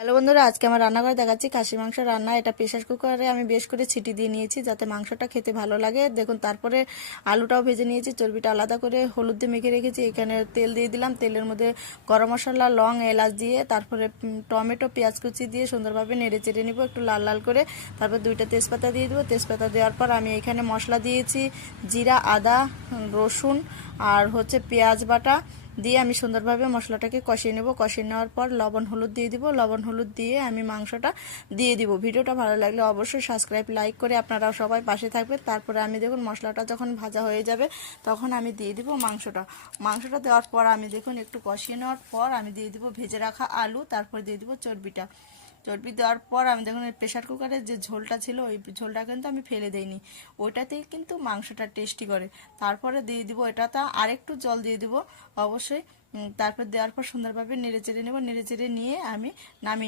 Hello বন্ধুরা, আজকে আমার রান্না করে দেখাচ্ছি খাসি মাংস রান্না। এটা প্রেসার কুকারে আমি বেশ করে ছিটি দিয়ে নিয়েছি যাতে মাংসটা খেতে ভালো লাগে। দেখুন, তারপরে আলুটাও ভেজে নিয়েছি, চর্বিটা আলাদা করে হলুদ দিয়ে মেখে রেখেছি। এখানে তেল দিয়ে দিলাম, তেলের মধ্যে গরম মশলা, লং, এলাচ দিয়ে তারপরে টমেটো, পেঁয়াজ কুচি দিয়ে সুন্দরভাবে নেড়ে চেড়ে নিব একটু লাল লাল করে। তারপর 2টা তেজপাতা দিয়ে দেবো। তেজপাতা দেওয়ার পর আমি এখানে মশলা দিয়েছি, জিরা, আদা, রসুন আর পেঁয়াজ বাটা দিয়ে আমি সুন্দরভাবে মশলাটাকে কষিয়ে নেব। কষিয়ে নেওয়ার পর লবণ হলুদ দিয়ে দিব। লবণ হলুদ দিয়ে আমি মাংসটা দিয়ে দিব। ভিডিওটা ভালো লাগলে অবশ্যই সাবস্ক্রাইব, লাইক করে আপনারা সবাই পাশে থাকবে। তারপরে আমি দেখুন মশলাটা যখন ভাজা হয়ে যাবে তখন আমি দিয়ে দিব মাংসটা দেওয়ার পর আমি দেখুন একটু কষিয়ে নেওয়ার পর আমি দিয়ে দিব ভেজে রাখা আলু, তারপর দিয়ে দিব চর্বি দেওয়ার পর আমি দেখুন প্রেশার কুকারের যে ঝোলটা ছিল ওই ঝোলটা কিন্তু আমি ফেলে দেইনি, ওইটাতেই কিন্তু মাংসটা টেস্টি করে। তারপরে দিয়ে দিব এটাতে আরেকটু জল দিয়ে দিব অবশ্যই। তারপর দেওয়ার পর সুন্দরভাবে নেড়ে চেড়ে নেব। নেড়ে চেড়ে নিয়ে আমি নামিয়ে